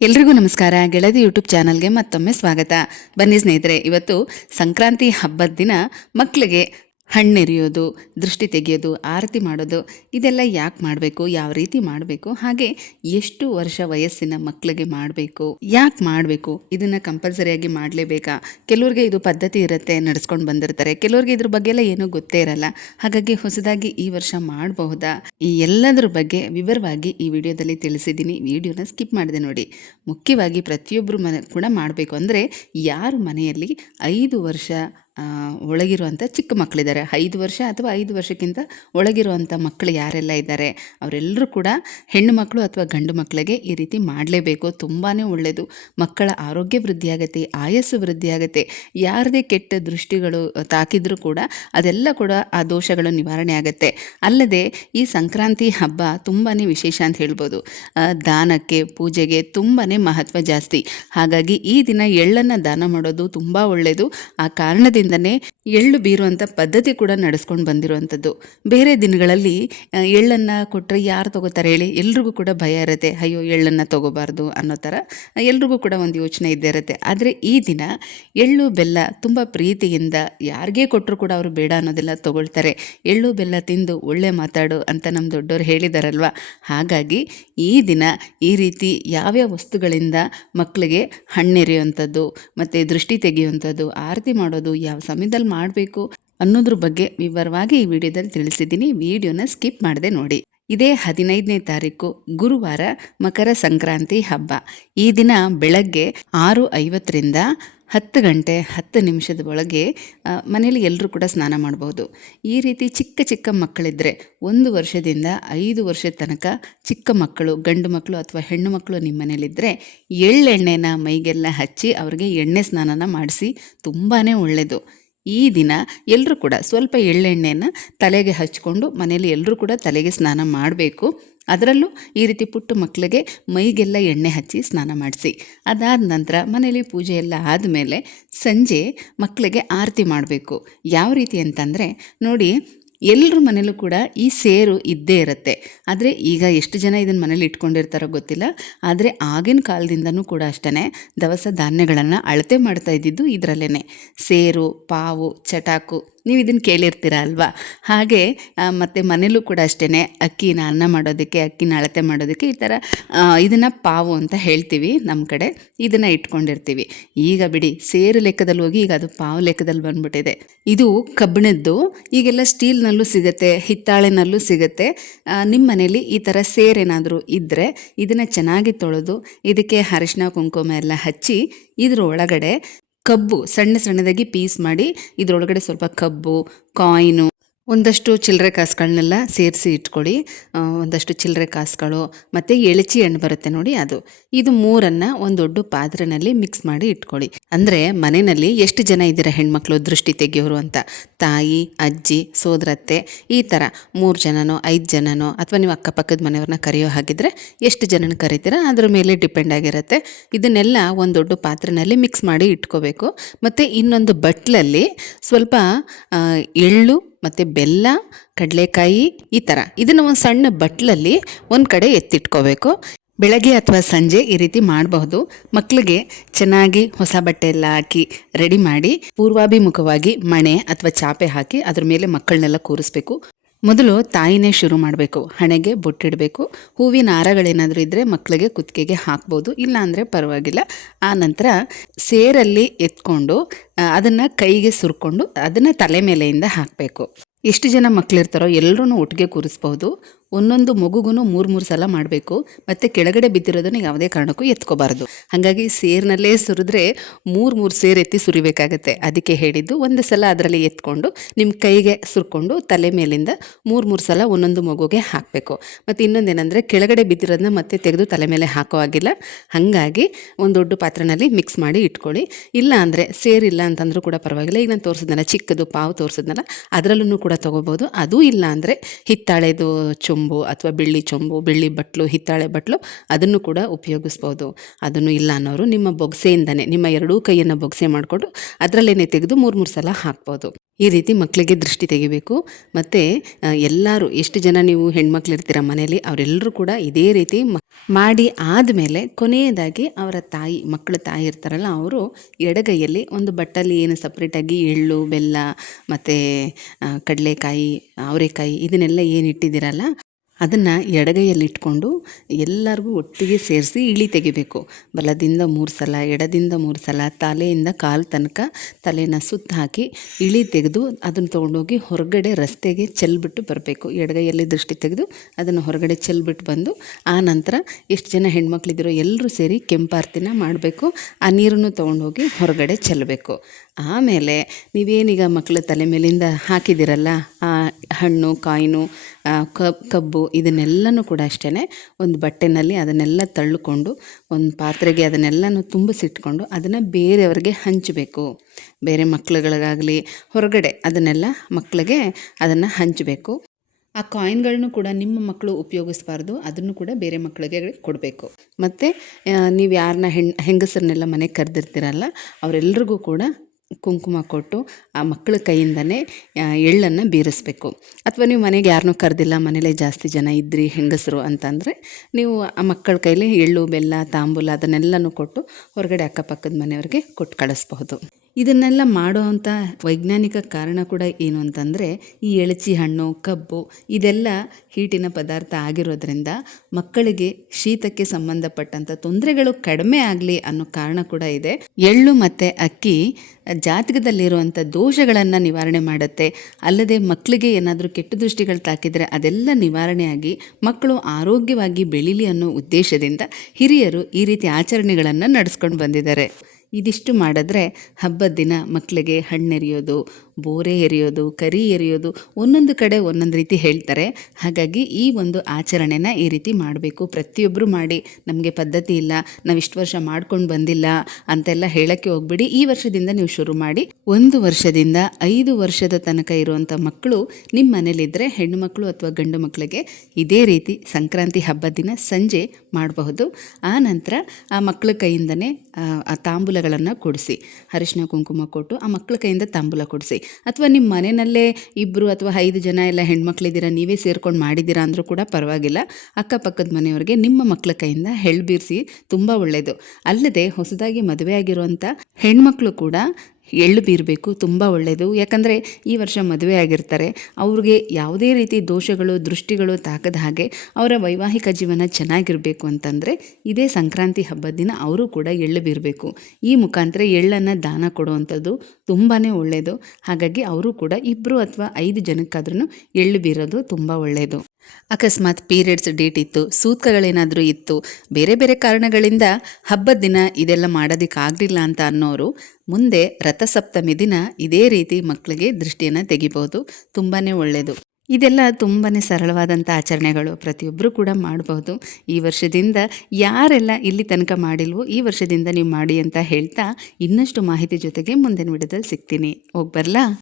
ಎಲ್ರಿಗೂ ನಮಸ್ಕಾರ. ಗೆಳತಿ ಯೂಟ್ಯೂಬ್ ಚಾನಲ್ಗೆ ಮತ್ತೊಮ್ಮೆ ಸ್ವಾಗತ. ಬನ್ನಿ ಸ್ನೇಹಿತರೆ ಇವತ್ತು ಸಂಕ್ರಾಂತಿ ಹಬ್ಬದ ದಿನ ಮಕ್ಕಳಿಗೆ ಹಣ್ಣೆರಿಯೋದು, ದೃಷ್ಟಿ ತೆಗೆಯೋದು, ಆರತಿ ಮಾಡೋದು, ಇದೆಲ್ಲ ಯಾಕೆ ಮಾಡಬೇಕು, ಯಾವ ರೀತಿ ಮಾಡಬೇಕು, ಹಾಗೆ ಎಷ್ಟು ವರ್ಷ ವಯಸ್ಸಿನ ಮಕ್ಕಳಿಗೆ ಮಾಡಬೇಕು, ಯಾಕೆ ಮಾಡಬೇಕು, ಇದನ್ನು ಕಂಪಲ್ಸರಿಯಾಗಿ ಮಾಡಲೇಬೇಕಾ? ಕೆಲವ್ರಿಗೆ ಇದು ಪದ್ಧತಿ ಇರುತ್ತೆ, ನಡೆಸ್ಕೊಂಡು ಬಂದಿರ್ತಾರೆ. ಕೆಲವ್ರಿಗೆ ಇದ್ರ ಬಗ್ಗೆ ಎಲ್ಲ ಏನೂ ಗೊತ್ತೇ ಇರಲ್ಲ. ಹಾಗಾಗಿ ಹೊಸದಾಗಿ ಈ ವರ್ಷ ಮಾಡಬಹುದಾ? ಈ ಎಲ್ಲದರ ಬಗ್ಗೆ ವಿವರವಾಗಿ ಈ ವಿಡಿಯೋದಲ್ಲಿ ತಿಳಿಸಿದ್ದೀನಿ. ವಿಡಿಯೋನ ಸ್ಕಿಪ್ ಮಾಡಿದೆ ನೋಡಿ. ಮುಖ್ಯವಾಗಿ ಪ್ರತಿಯೊಬ್ಬರು ಮನೆ ಕೂಡ ಮಾಡಬೇಕು. ಅಂದರೆ ಯಾರು ಮನೆಯಲ್ಲಿ ಐದು ವರ್ಷ ಒಳಗಿರುವಂಥ ಚಿಕ್ಕ ಮಕ್ಕಳಿದ್ದಾರೆ. ಐದು ವರ್ಷ ಅಥವಾ ಐದು ವರ್ಷಕ್ಕಿಂತ ಒಳಗಿರುವಂಥ ಮಕ್ಕಳು ಯಾರೆಲ್ಲ ಇದ್ದಾರೆ? ಅವರೆಲ್ಲರೂ ಕೂಡ ಹೆಣ್ಣು ಮಕ್ಕಳು ಅಥವಾ ಗಂಡು ಮಕ್ಕಳಿಗೆ ಈ ರೀತಿ ಮಾಡಲೇಬೇಕು. ತುಂಬಾ ಒಳ್ಳೆಯದು ಮಕ್ಕಳ ಆರೋಗ್ಯ ವೃದ್ಧಿಯಾಗತ್ತೆ ಆಯಸ್ಸು ವೃದ್ಧಿಯಾಗತ್ತೆ ಯಾರದೇ ಕೆಟ್ಟ ದೃಷ್ಟಿಗಳು ತಾಕಿದ್ರೂ ಕೂಡ ಅದೆಲ್ಲ ಕೂಡ ಆ ದೋಷಗಳು ನಿವಾರಣೆ ಆಗುತ್ತೆ. ಅಲ್ಲದೆ ಈ ಸಂಕ್ರಾಂತಿ ಹಬ್ಬ ತುಂಬಾ ವಿಶೇಷ ಅಂತ ಹೇಳ್ಬೋದು. ದಾನಕ್ಕೆ, ಪೂಜೆಗೆ ತುಂಬಾ ಮಹತ್ವ ಜಾಸ್ತಿ. ಹಾಗಾಗಿ ಈ ದಿನ ಎಳ್ಳನ್ನು ದಾನ ಮಾಡೋದು ತುಂಬ ಒಳ್ಳೆಯದು ಆ ಕಾರಣದಿಂದನೇ ಎಳ್ಳು ಬೀರುವಂಥ ಪದ್ಧತಿ ಕೂಡ ನಡೆಸ್ಕೊಂಡು ಬಂದಿರುವಂಥದ್ದು ಬೇರೆ ದಿನಗಳಲ್ಲಿ ಎಳ್ಳನ್ನು ಕೊಟ್ಟರೆ ಯಾರು ತಗೋತಾರೆ ಹೇಳಿ? ಎಲ್ರಿಗೂ ಕೂಡ ಭಯ ಇರುತ್ತೆ. ಅಯ್ಯೋ, ಎಳ್ಳನ್ನು ತಗೋಬಾರ್ದು ಅನ್ನೋ ಥರ ಎಲ್ರಿಗೂ ಕೂಡ ಒಂದು ಯೋಚನೆ ಇದ್ದೇ ಇರುತ್ತೆ. ಆದರೆ ಈ ದಿನ ಎಳ್ಳು, ಬೆಲ್ಲ ತುಂಬ ಪ್ರೀತಿಯಿಂದ ಯಾರಿಗೇ ಕೊಟ್ಟರು ಕೂಡ ಅವರು ಬೇಡ ಅನ್ನೋದೆಲ್ಲ ತಗೊಳ್ತಾರೆ. ಎಳ್ಳು, ಬೆಲ್ಲ ತಿಂದು ಒಳ್ಳೆ ಮಾತಾಡು ಅಂತ ನಮ್ಮ ದೊಡ್ಡವರು ಹೇಳಿದಾರಲ್ವ? ಹಾಗಾಗಿ ಈ ದಿನ ಈ ರೀತಿ ಯಾವ್ಯಾವ ವಸ್ತುಗಳಿಂದ ಮಕ್ಕಳಿಗೆ ಹಣ್ಣೆರೆಯುವಂಥದ್ದು ಮತ್ತು ದೃಷ್ಟಿ ತೆಗೆಯುವಂಥದ್ದು ಆರತಿ ಮಾಡೋದು ಯಾವ ಸಮಯದಲ್ಲಿ ಮಾಡಬೇಕು ಅನ್ನೋದ್ರ ಬಗ್ಗೆ ವಿವರವಾಗಿ ಈ ವಿಡಿಯೋದಲ್ಲಿ ತಿಳಿಸಿದ್ದೀನಿ. ವಿಡಿಯೋನ ಸ್ಕಿಪ್ ಮಾಡದೆ ನೋಡಿ. ಇದೇ ಹದಿನೈದನೇ ತಾರೀಕು ಗುರುವಾರ ಮಕರ ಸಂಕ್ರಾಂತಿ ಹಬ್ಬ. ಈ ದಿನ ಬೆಳಗ್ಗೆ ಆರು ಐವತ್ತರಿಂದ ಹತ್ತು ಗಂಟೆ ಹತ್ತು ನಿಮಿಷದ ಒಳಗೆ ಮನೇಲಿ ಎಲ್ಲರೂ ಕೂಡ ಸ್ನಾನ ಮಾಡ್ಬೋದು. ಈ ರೀತಿ ಚಿಕ್ಕ ಚಿಕ್ಕ ಮಕ್ಕಳಿದ್ದರೆ ಒಂದು ವರ್ಷದಿಂದ ಐದು ವರ್ಷದ ತನಕ ಚಿಕ್ಕ ಮಕ್ಕಳು, ಗಂಡು ಮಕ್ಕಳು ಅಥವಾ ಹೆಣ್ಣು ಮಕ್ಕಳು ನಿಮ್ಮ ಮನೇಲಿದ್ದರೆ ಎಳ್ಳೆಣ್ಣೆನ ಮೈಗೆಲ್ಲ ಹಚ್ಚಿ ಅವ್ರಿಗೆ ಎಣ್ಣೆ ಸ್ನಾನನ ಮಾಡಿಸಿ ತುಂಬಾ ಒಳ್ಳೆಯದು ಈ ದಿನ ಎಲ್ಲರೂ ಕೂಡ ಸ್ವಲ್ಪ ಎಳ್ಳೆಣ್ಣೆಯನ್ನು ತಲೆಗೆ ಹಚ್ಕೊಂಡು ಮನೆಯಲ್ಲಿ ಎಲ್ಲರೂ ಕೂಡ ತಲೆಗೆ ಸ್ನಾನ ಮಾಡಬೇಕು. ಅದರಲ್ಲೂ ಈ ರೀತಿ ಪುಟ್ಟ ಮಕ್ಕಳಿಗೆ ಮೈಗೆಲ್ಲ ಎಣ್ಣೆ ಹಚ್ಚಿ ಸ್ನಾನ ಮಾಡಿಸಿ. ಅದಾದ ನಂತರ ಮನೆಯಲ್ಲಿ ಪೂಜೆ ಎಲ್ಲ ಆದಮೇಲೆ ಸಂಜೆ ಮಕ್ಕಳಿಗೆ ಆರತಿ ಮಾಡಬೇಕು. ಯಾವ ರೀತಿ ಅಂತಂದರೆ ನೋಡಿ ಎಲ್ಲರ ಮನೇಲೂ ಕೂಡ ಈ ಸೇರು ಇದ್ದೇ ಇರುತ್ತೆ. ಆದರೆ ಈಗ ಎಷ್ಟು ಜನ ಇದನ್ನು ಮನೇಲಿ ಇಟ್ಕೊಂಡಿರ್ತಾರೋ ಗೊತ್ತಿಲ್ಲ. ಆದರೆ ಆಗಿನ ಕಾಲದಿಂದನೂ ಕೂಡ ಅಷ್ಟೇ ದವಸ ಧಾನ್ಯಗಳನ್ನು ಅಳತೆ ಮಾಡ್ತಾ ಇದ್ದಿದ್ದು ಇದರಲ್ಲೇ ಸೇರು, ಪಾವು, ಚಟಾಕು ನೀವು ಇದನ್ನು ಕೇಳಿರ್ತೀರ ಅಲ್ವಾ? ಹಾಗೆ ಮತ್ತು ಮನೇಲೂ ಕೂಡ ಅಷ್ಟೇ ಅಕ್ಕಿನ ಅನ್ನ ಮಾಡೋದಕ್ಕೆ, ಅಕ್ಕಿನ ಅಳತೆ ಮಾಡೋದಕ್ಕೆ ಈ ಥರ ಇದನ್ನು ಪಾವು ಅಂತ ಹೇಳ್ತೀವಿ ನಮ್ಮ ಕಡೆ. ಇದನ್ನು ಇಟ್ಕೊಂಡಿರ್ತೀವಿ. ಈಗ ಬಿಡಿ, ಸೇರು ಲೆಕ್ಕದಲ್ಲಿ ಹೋಗಿ ಈಗ ಅದು ಪಾವು ಲೆಕ್ಕದಲ್ಲಿ ಬಂದ್ಬಿಟ್ಟಿದೆ. ಇದು ಕಬ್ಬಿಣದ್ದು, ಈಗೆಲ್ಲ ಸ್ಟೀಲ್ನಲ್ಲೂ ಸಿಗುತ್ತೆ, ಹಿತ್ತಾಳೆನಲ್ಲೂ ಸಿಗುತ್ತೆ. ನಿಮ್ಮ ಮನೇಲಿ ಈ ಥರ ಸೇರೇನಾದರೂ ಇದ್ದರೆ ಇದನ್ನು ಚೆನ್ನಾಗಿ ತೊಳೆದು, ಇದಕ್ಕೆ ಅರಿಶಿನ ಕುಂಕುಮ ಎಲ್ಲ ಹಚ್ಚಿ ಇದರ ಒಳಗಡೆ ಕಬ್ಬು ಸಣ್ಣ ಸಣ್ಣದಾಗಿ ಪೀಸ್ ಮಾಡಿ ಇದರೊಳಗಡೆ ಸ್ವಲ್ಪ ಕಬ್ಬು ಕಾಯಿನು ಒಂದಷ್ಟು ಚಿಲ್ಲರೆ ಕಾಸುಗಳನ್ನೆಲ್ಲ ಸೇರಿಸಿ ಇಟ್ಕೊಳ್ಳಿ. ಒಂದಷ್ಟು ಚಿಲ್ಲರೆ ಕಾಸುಗಳು ಮತ್ತು ಎಳಚಿ ಹಣ್ಣು ಬರುತ್ತೆ ನೋಡಿ ಅದು. ಇದು ಮೂರನ್ನು ಒಂದು ದೊಡ್ಡ ಪಾತ್ರೆನಲ್ಲಿ ಮಿಕ್ಸ್ ಮಾಡಿ ಇಟ್ಕೊಳ್ಳಿ. ಅಂದರೆ ಮನೆಯಲ್ಲಿ ಎಷ್ಟು ಜನ ಇದ್ದೀರಾ ಹೆಣ್ಮಕ್ಳು ದೃಷ್ಟಿ ತೆಗೆಯೋರು ಅಂತ? ತಾಯಿ, ಅಜ್ಜಿ, ಸೋದರತ್ತೆ, ಈ ಥರ ಮೂರು ಜನನೋ, ಐದು ಜನನೋ, ಅಥವಾ ನೀವು ಅಕ್ಕಪಕ್ಕದ ಮನೆಯವ್ರನ್ನ ಕರೆಯೋ ಹಾಗಿದ್ರೆ ಎಷ್ಟು ಜನನ ಕರಿತೀರಾ ಅದ್ರ ಮೇಲೆ ಡಿಪೆಂಡ್ ಆಗಿರುತ್ತೆ. ಇದನ್ನೆಲ್ಲ ಒಂದು ದೊಡ್ಡ ಪಾತ್ರೆನಲ್ಲಿ ಮಿಕ್ಸ್ ಮಾಡಿ ಇಟ್ಕೋಬೇಕು. ಮತ್ತು ಇನ್ನೊಂದು ಬಟ್ಲಲ್ಲಿ ಸ್ವಲ್ಪ ಎಳ್ಳು ಮತ್ತು ಬೆಲ್ಲ, ಕಡಲೆಕಾಯಿ ಈ ಥರ ಇದನ್ನು ಒಂದು ಸಣ್ಣ ಬಟ್ಲಲ್ಲಿ ಒಂದು ಕಡೆ ಎತ್ತಿಟ್ಕೋಬೇಕು. ಬೆಳಗ್ಗೆ ಅಥವಾ ಸಂಜೆ ಈ ರೀತಿ ಮಾಡಬಹುದು. ಮಕ್ಕಳಿಗೆ ಚೆನ್ನಾಗಿ ಹೊಸ ಬಟ್ಟೆ ಎಲ್ಲ ಹಾಕಿ ರೆಡಿ ಮಾಡಿ ಪೂರ್ವಾಭಿಮುಖವಾಗಿ ಮಣೆ ಅಥವಾ ಚಾಪೆ ಹಾಕಿ ಅದ್ರ ಮೇಲೆ ಮಕ್ಕಳನ್ನೆಲ್ಲ ಕೂರಿಸ್ಬೇಕು. ಮೊದಲು ತಾಯಿನೇ ಶುರು ಮಾಡಬೇಕು. ಹಣೆಗೆ ಬೊಟ್ಟಿಡಬೇಕು. ಹೂವಿನ ಹಾರಗಳೇನಾದರೂ ಇದ್ದರೆ ಮಕ್ಕಳಿಗೆ ಕುತ್ತಿಗೆಗೆ ಹಾಕ್ಬೋದು. ಇಲ್ಲ ಅಂದರೆ ಪರವಾಗಿಲ್ಲ. ಆ ನಂತರ ಸೇರಲ್ಲಿ ಎತ್ಕೊಂಡು ಅದನ್ನು ಕೈಗೆ ಸುರ್ಕೊಂಡು, ಅದನ್ನು ತಲೆ ಮೇಲೆಯಿಂದ ಹಾಕಬೇಕು. ಎಷ್ಟು ಜನ ಮಕ್ಕಳಿರ್ತಾರೋ ಎಲ್ಲರೂ ಒಟ್ಟಿಗೆ ಕೂರಿಸ್ಬಹುದು. ಒಂದೊಂದು ಮಗುಗೂ ಮೂರು ಮೂರು ಸಲ ಮಾಡಬೇಕು, ಮತ್ತು ಕೆಳಗಡೆ ಬಿದ್ದಿರೋದನ್ನು ಯಾವುದೇ ಕಾರಣಕ್ಕೂ ಎತ್ಕೋಬಾರ್ದು. ಹಾಗಾಗಿ ಸೇರಿನಲ್ಲೇ ಸುರಿದ್ರೆ ಮೂರು ಮೂರು ಸೇರ್ ಎತ್ತಿ ಸುರಿಬೇಕಾಗತ್ತೆ. ಅದಕ್ಕೆ ಹೇಳಿದ್ದು ಒಂದು ಸಲ ಅದರಲ್ಲಿ ಎತ್ಕೊಂಡು ನಿಮ್ಮ ಕೈಗೆ ಸುರ್ಕೊಂಡು ತಲೆ ಮೇಲಿಂದ ಮೂರು ಮೂರು ಸಲ ಒಂದೊಂದು ಮಗುಗೆ ಹಾಕಬೇಕು. ಮತ್ತು ಇನ್ನೊಂದೇನೆಂದರೆ ಕೆಳಗಡೆ ಬಿದ್ದಿರೋದನ್ನ ಮತ್ತೆ ತೆಗೆದು ತಲೆ ಮೇಲೆ ಹಾಕೋ ಆಗಿಲ್ಲ ಹಾಗಾಗಿ ಒಂದು ದೊಡ್ಡ ಪಾತ್ರೆನಲ್ಲಿ ಮಿಕ್ಸ್ ಮಾಡಿ ಇಟ್ಕೊಳ್ಳಿ. ಇಲ್ಲ ಅಂದರೆ ಸೇರಿಲ್ಲ ಅಂತಂದ್ರೂ ಕೂಡ ಪರವಾಗಿಲ್ಲ. ಈಗ ನಾನು ತೋರಿಸಿದ್ನಲ್ಲ ಚಿಕ್ಕದು ಪಾವು ತೋರಿಸಿದ್ನಲ್ಲ ಅದರಲ್ಲೂ ಕೂಡ ತೊಗೋಬೋದು. ಅದೂ ಇಲ್ಲ ಅಂದರೆ ಹಿತ್ತಾಳೆದು ಚೊಂಬು ಅಥವಾ ಬೆಳ್ಳಿ ಚೊಂಬು ಬೆಳ್ಳಿ ಬಟ್ಲು, ಹಿತ್ತಾಳೆ ಬಟ್ಲು ಅದನ್ನು ಕೂಡ ಉಪಯೋಗಿಸ್ಬೋದು. ಅದನ್ನು ಇಲ್ಲ ಅನ್ನೋರು ನಿಮ್ಮ ಬೊಗ್ಸೆಯಿಂದನೇ, ನಿಮ್ಮ ಎರಡೂ ಕೈಯನ್ನು ಬೊಗ್ಸೆ ಮಾಡಿಕೊಂಡು ಅದರಲ್ಲೇನೆ ತೆಗೆದು ಮೂರು ಮೂರು ಸಲ ಹಾಕ್ಬೋದು. ಈ ರೀತಿ ಮಕ್ಕಳಿಗೆ ದೃಷ್ಟಿ ತೆಗಿಬೇಕು. ಮತ್ತು ಎಲ್ಲರೂ, ಎಷ್ಟು ಜನ ನೀವು ಹೆಣ್ಮಕ್ಳು ಇರ್ತೀರ ಮನೆಯಲ್ಲಿ ಅವರೆಲ್ಲರೂ ಕೂಡ ಇದೇ ರೀತಿ ಮಾಡಿ ಆದಮೇಲೆ ಕೊನೆಯದಾಗಿ ಅವರ ತಾಯಿ, ಮಕ್ಕಳ ತಾಯಿ ಇರ್ತಾರಲ್ಲ, ಅವರು ಎಡಗೈಯಲ್ಲಿ ಒಂದು ಬಟ್ಟಲಿ ಏನು ಸಪ್ರೇಟಾಗಿ ಎಳ್ಳು, ಬೆಲ್ಲ, ಮತ್ತು ಕಡಲೆಕಾಯಿ, ಅವರೆಕಾಯಿ, ಇದನ್ನೆಲ್ಲ ಏನು ಇಟ್ಟಿದ್ದೀರಲ್ಲ ಅದನ್ನು ಎಡಗೈಯಲ್ಲಿ ಇಟ್ಕೊಂಡು ಎಲ್ಲರಿಗೂ ಒಟ್ಟಿಗೆ ಸೇರಿಸಿ ಇಳಿ ತೆಗಿಬೇಕು. ಬಲದಿಂದ ಮೂರು ಸಲ, ಎಡದಿಂದ ಮೂರು ಸಲ, ತಲೆಯಿಂದ ಕಾಲು ತನಕ ತಲೆನ ಸುತ್ತ ಹಾಕಿ ಇಳಿ ತೆಗೆದು ಅದನ್ನು ತೊಗೊಂಡೋಗಿ ಹೊರಗಡೆ ರಸ್ತೆಗೆ ಚೆಲ್ಬಿಟ್ಟು ಬರಬೇಕು. ಎಡಗೈಯಲ್ಲಿ ದೃಷ್ಟಿ ತೆಗೆದು ಅದನ್ನು ಹೊರಗಡೆ ಚೆಲ್ಬಿಟ್ಟು ಬಂದು ಆ ನಂತರ ಎಷ್ಟು ಜನ ಹೆಣ್ಮಕ್ಳಿದ್ದೀರೋ ಎಲ್ಲರೂ ಸೇರಿ ಕೆಂಪಾರ್ತಿನ ಮಾಡಬೇಕು. ಆ ನೀರನ್ನು ತೊಗೊಂಡೋಗಿ ಹೊರಗಡೆ ಚೆಲ್ಲಬೇಕು ಆಮೇಲೆ ನೀವೇನೀಗ ಮಕ್ಕಳ ತಲೆ ಮೇಲಿಂದ ಹಾಕಿದ್ದೀರಲ್ಲ, ಆ ಹಣ್ಣು, ಕಾಯಿನು ಕಬ್ಬು ಇದನ್ನೆಲ್ಲನೂ ಕೂಡ ಅಷ್ಟೇ ಒಂದು ಬಟ್ಟೆನಲ್ಲಿ ಅದನ್ನೆಲ್ಲ ತಳ್ಳಿಕೊಂಡು ಒಂದು ಪಾತ್ರೆಗೆ ಅದನ್ನೆಲ್ಲನೂ ತುಂಬಿಸಿಟ್ಕೊಂಡು ಅದನ್ನು ಬೇರೆಯವ್ರಿಗೆ ಹಂಚಬೇಕು. ಬೇರೆ ಮಕ್ಳುಗಳಿಗಾಗಲಿ ಹೊರಗಡೆ ಅದನ್ನೆಲ್ಲ ಮಕ್ಕಳಿಗೆ ಅದನ್ನು ಹಂಚಬೇಕು. ಆ ಕಾಯಿನ್ಗಳನ್ನು ಕೂಡ ನಿಮ್ಮ ಮಕ್ಕಳು ಉಪಯೋಗಿಸ್ಬಾರ್ದು. ಅದನ್ನು ಕೂಡ ಬೇರೆ ಮಕ್ಕಳಿಗೆ ಕೊಡಬೇಕು. ಮತ್ತು ನೀವು ಯಾರನ್ನ ಹೆಣ್, ಹೆಂಗಸರನ್ನೆಲ್ಲ ಮನೆಗೆ ಕರೆದಿರ್ತೀರಲ್ಲ, ಅವರೆಲ್ರಿಗೂ ಕೂಡ ಕುಂಕುಮ ಕೊಟ್ಟು ಆ ಮಕ್ಕಳ ಕೈಯಿಂದನೇ ಎಳ್ಳನ್ನು ಬೀರಿಸ್ಬೇಕು. ಅಥವಾ ನೀವು ಮನೆಗೆ ಯಾರನ್ನೂ ಕರೆದಿಲ್ಲ, ಮನೇಲೇ ಜಾಸ್ತಿ ಜನ ಇದ್ರಿ, ಹೆಂಗಸರು ಅಂತಂದರೆ, ನೀವು ಆ ಮಕ್ಕಳ ಕೈಲಿ ಎಳ್ಳು, ಬೆಲ್ಲ, ತಾಂಬೂಲ ಅದನ್ನೆಲ್ಲನೂ ಕೊಟ್ಟು ಹೊರಗಡೆ ಅಕ್ಕಪಕ್ಕದ ಮನೆಯವ್ರಿಗೆ ಕೊಟ್ಟು ಕಳಿಸ್ಬಹುದು. ಇದನ್ನೆಲ್ಲ ಮಾಡುವಂಥ ವೈಜ್ಞಾನಿಕ ಕಾರಣ ಕೂಡ ಏನು ಅಂತಂದರೆ, ಈ ಎಳಚಿ ಹಣ್ಣು, ಕಬ್ಬು ಇದೆಲ್ಲ ಹೀಟಿನ ಪದಾರ್ಥ ಆಗಿರೋದ್ರಿಂದ ಮಕ್ಕಳಿಗೆ ಶೀತಕ್ಕೆ ಸಂಬಂಧಪಟ್ಟಂಥ ತೊಂದರೆಗಳು ಕಡಿಮೆ ಆಗಲಿ ಅನ್ನೋ ಕಾರಣ ಕೂಡ ಇದೆ. ಎಳ್ಳು ಮತ್ತು ಅಕ್ಕಿ ಜಾತಕದಲ್ಲಿರುವಂಥ ದೋಷಗಳನ್ನು ನಿವಾರಣೆ ಮಾಡುತ್ತೆ. ಅಲ್ಲದೆ ಮಕ್ಕಳಿಗೆ ಏನಾದರೂ ಕೆಟ್ಟ ದೃಷ್ಟಿಗಳು ತಾಕಿದರೆ ಅದೆಲ್ಲ ನಿವಾರಣೆಯಾಗಿ ಮಕ್ಕಳು ಆರೋಗ್ಯವಾಗಿ ಬೆಳೀಲಿ ಅನ್ನೋ ಉದ್ದೇಶದಿಂದ ಹಿರಿಯರು ಈ ರೀತಿ ಆಚರಣೆಗಳನ್ನು ನಡೆಸ್ಕೊಂಡು ಬಂದಿದ್ದಾರೆ. ಇದಿಷ್ಟು ಮಾಡಿದ್ರೆ ಹಬ್ಬದ ದಿನ ಮಕ್ಕಳಿಗೆ ಹಣ್ಣೆರಿಯೋದು ಬೋರೆ ಎರಿಯೋದು ಕರಿ ಎರಿಯೋದು ಒಂದೊಂದು ಕಡೆ ಒಂದೊಂದು ರೀತಿ ಹೇಳ್ತಾರೆ. ಹಾಗಾಗಿ ಈ ಒಂದು ಆಚರಣೆನ ಈ ರೀತಿ ಮಾಡಬೇಕು. ಪ್ರತಿಯೊಬ್ಬರು ಮಾಡಿ ನಮಗೆ ಪದ್ಧತಿ ಇಲ್ಲ ನಾವು ಇಷ್ಟು ವರ್ಷ ಮಾಡ್ಕೊಂಡು ಬಂದಿಲ್ಲ ಅಂತೆಲ್ಲ ಹೇಳಕ್ಕೆ ಹೋಗ್ಬಿಡಿ. ಈ ವರ್ಷದಿಂದ ನೀವು ಶುರು ಮಾಡಿ ಒಂದು ವರ್ಷದಿಂದ ಐದು ವರ್ಷದ ತನಕ ಇರುವಂಥ ಮಕ್ಕಳು ನಿಮ್ಮ ಮನೇಲಿದ್ದರೆ ಹೆಣ್ಣು ಮಕ್ಕಳು ಅಥವಾ ಗಂಡು ಮಕ್ಕಳಿಗೆ ಇದೇ ರೀತಿ ಸಂಕ್ರಾಂತಿ ಹಬ್ಬದ ದಿನ ಸಂಜೆ ಮಾಡಬಹುದು. ಆ ನಂತರ ಆ ಮಕ್ಕಳ ಕೈಯಿಂದನೇ ಆ, ತಾಂಬೂಲಗಳನ್ನು ಕೊಡಿಸಿ. ಅರಿಶಿನ ಕುಂಕುಮ ಕೊಟ್ಟು ಆ ಮಕ್ಕಳ ಕೈಯಿಂದ ತಾಂಬೂಲ ಕೊಡಿಸಿ. ಅಥವಾ ನಿಮ್ಮ ಮನೆಯಲ್ಲೇ ಇಬ್ಬರು ಅಥವಾ ಐದು ಜನ ಎಲ್ಲ ಹೆಣ್ಮಕ್ಳಿದ್ದೀರಾ, ನೀವೇ ಸೇರ್ಕೊಂಡು ಮಾಡಿದ್ದೀರಾ ಅಂದರೂ ಕೂಡ ಪರವಾಗಿಲ್ಲ. ಅಕ್ಕಪಕ್ಕದ ಮನೆಯವ್ರಿಗೆ ನಿಮ್ಮ ಮಕ್ಕಳ ಕೈಯಿಂದ ಹೆಳ್ಬೀರಿಸಿ ಬೀರಿಸಿ ತುಂಬ ಒಳ್ಳೆಯದು ಅಲ್ಲದೆ ಹೊಸದಾಗಿ ಮದುವೆ ಆಗಿರುವಂಥ ಹೆಣ್ಮಕ್ಳು ಕೂಡ ಎಳ್ಳು ಬೀರಬೇಕು ತುಂಬ ಒಳ್ಳೆಯದು ಯಾಕಂದರೆ ಈ ವರ್ಷ ಮದುವೆ ಆಗಿರ್ತಾರೆ. ಅವ್ರಿಗೆ ಯಾವುದೇ ರೀತಿ ದೋಷಗಳು, ದೃಷ್ಟಿಗಳು ತಾಕದ ಹಾಗೆ ಅವರ ವೈವಾಹಿಕ ಜೀವನ ಚೆನ್ನಾಗಿರಬೇಕು ಅಂತಂದರೆ ಇದೇ ಸಂಕ್ರಾಂತಿ ಹಬ್ಬದ ದಿನ ಅವರು ಕೂಡ ಎಳ್ಳು ಬೀರಬೇಕು ಈ ಮುಖಾಂತರ ಎಳ್ಳನ್ನು ದಾನ ಕೊಡುವಂಥದ್ದು ತುಂಬಾ ಒಳ್ಳೆಯದು ಹಾಗಾಗಿ ಅವರು ಕೂಡ ಇಬ್ಬರು ಅಥವಾ ಐದು ಜನಕ್ಕಾದ್ರೂ ಎಳ್ಳು ಬೀರೋದು ತುಂಬ ಒಳ್ಳೆಯದು ಅಕಸ್ಮಾತ್ ಪೀರಿಯಡ್ಸ್ ಡೇಟ್ ಇತ್ತು, ಸೂತ್ಕಗಳೇನಾದರೂ ಇತ್ತು, ಬೇರೆ ಬೇರೆ ಕಾರಣಗಳಿಂದ ಹಬ್ಬದ ದಿನ ಇದೆಲ್ಲ ಮಾಡೋದಕ್ಕಾಗಲಿಲ್ಲ ಅಂತ ಅನ್ನೋರು ಮುಂದೆ ರಥಸಪ್ತಮಿ ದಿನ ಇದೇ ರೀತಿ ಮಕ್ಕಳಿಗೆ ದೃಷ್ಟಿಯನ್ನು ತೆಗಿಬಹುದು ತುಂಬಾ ಒಳ್ಳೆಯದು ಇದೆಲ್ಲ ತುಂಬಾ ಸರಳವಾದಂಥ ಆಚರಣೆಗಳು ಪ್ರತಿಯೊಬ್ಬರು ಕೂಡ ಮಾಡಬಹುದು ಈ ವರ್ಷದಿಂದ ಯಾರೆಲ್ಲ ಇಲ್ಲಿ ತನಕ ಮಾಡಿಲ್ವೋ ಈ ವರ್ಷದಿಂದ ನೀವು ಮಾಡಿ ಅಂತ ಹೇಳ್ತಾ ಇನ್ನಷ್ಟು ಮಾಹಿತಿ ಜೊತೆಗೆ ಮುಂದಿನ ವಿಡಿಯೋದಲ್ಲಿ ಸಿಗ್ತೀನಿ. ಹೋಗಿ ಬರಲಾ?